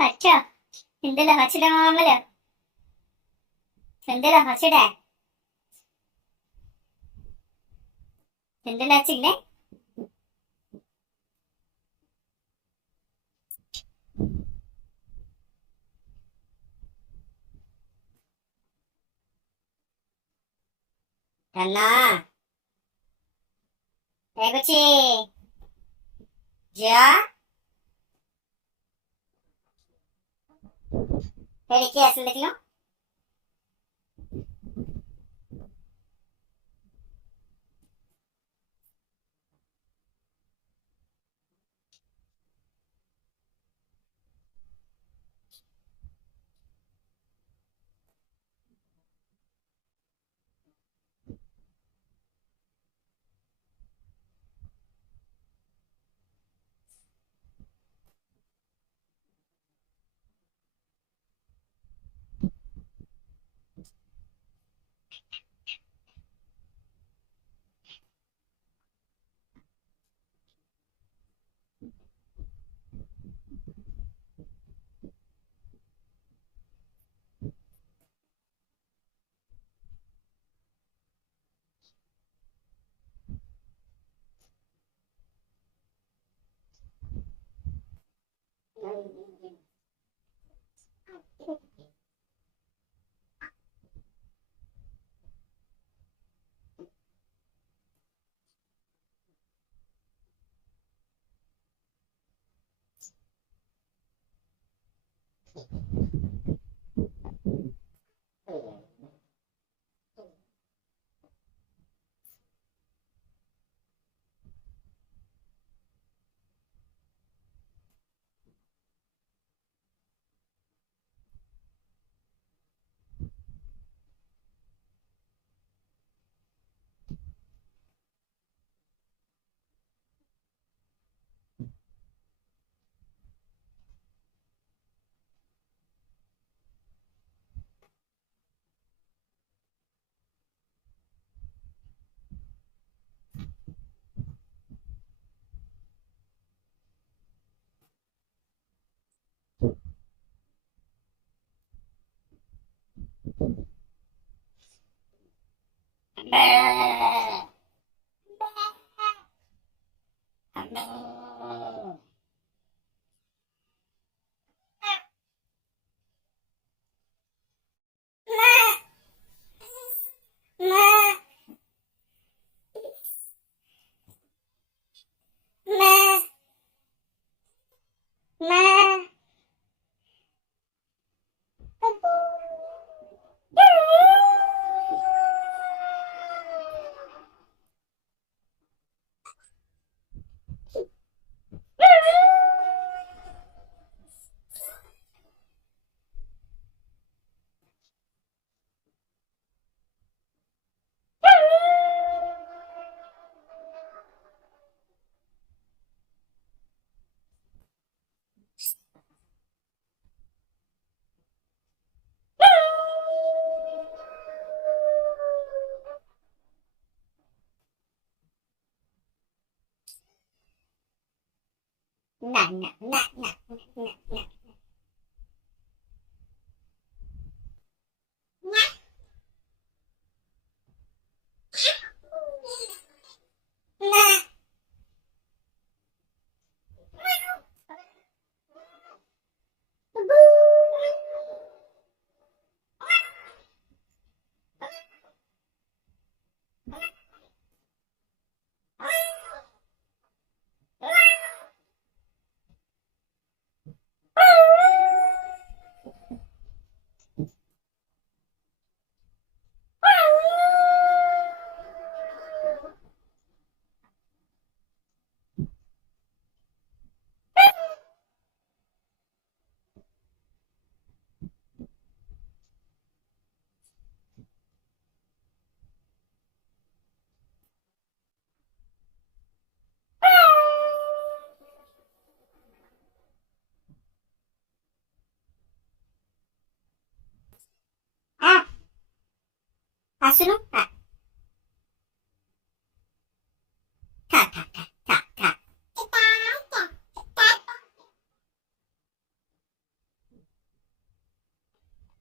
अच्छा എന്തെല്ലാം ഹച്ചിട മാമല എന്തെല്ലാം ഹച്ചിടേ എന്തെല്ലാം ഹച്ചില്ലേ കണ്ണാ കൊച്ചി ജാ പേടിക്കുക എന്തെങ്കിലും Nah, nah, nah, nah, nah, nah. Asuh, tak, tak, tak, tak, tak, tak.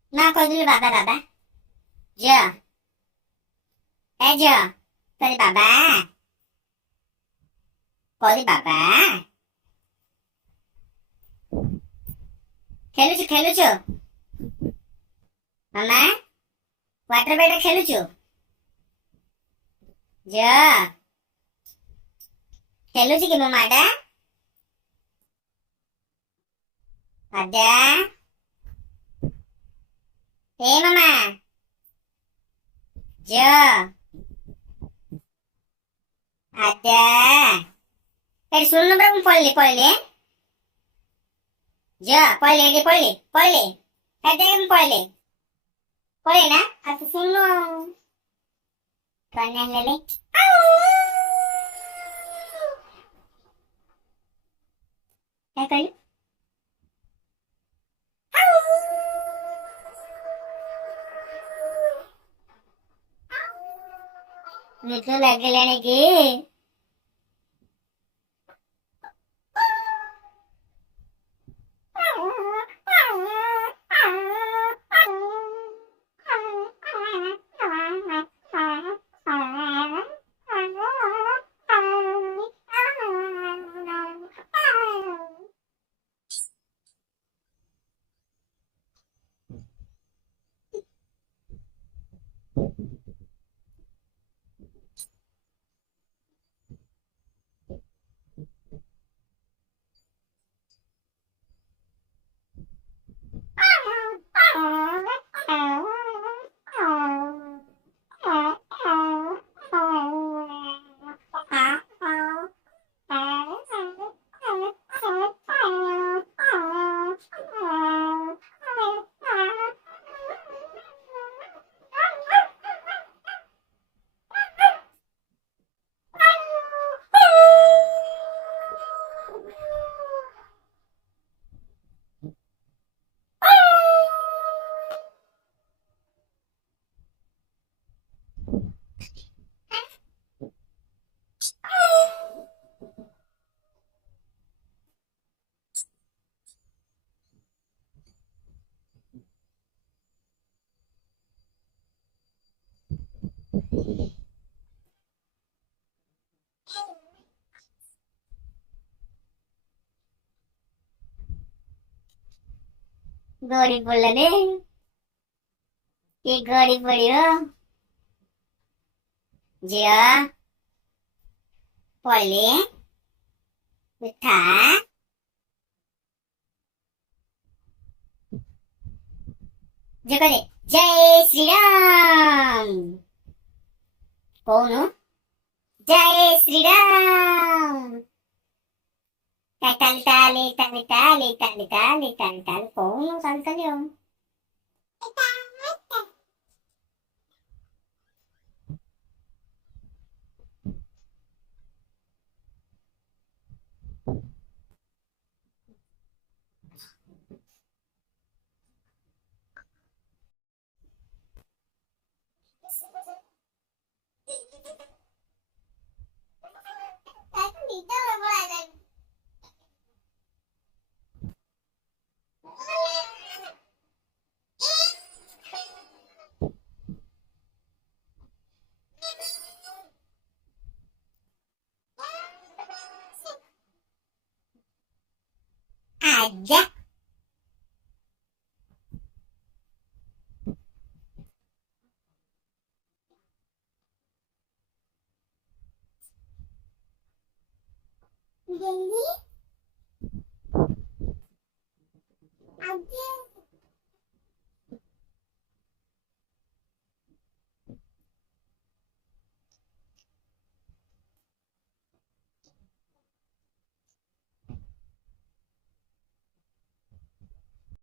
Nah, kau dulu baba baba. Jo, Jo, kau di baba. Kau di baba. ଖେଳୁଛୁ ମାମା water ବ୍ୟାଗରେ ଖେଳୁଛୁ ଯା ଖେଳୁଛି କି ମୋ ମାଟା ଆଦା ଏ ମାମା ଯା ଆଦା ଏଠି ଶୁଣୁନ ପରା ମୁଁ ପଳେଇଲି ଯା ପଳେଇଲି ଏଠି ମୁଁ ପଳେଇ ନା ଆଉ ତୁ ଶୁଣୁ କଣ ହେଲେ क्या कहली निद लगे कि गड़ी बोला रे ये गड़ी पड़ियो जिया पहले उठा जो करे जय श्री राम कौन जय श्री राम tal कौन tal aja jadi aja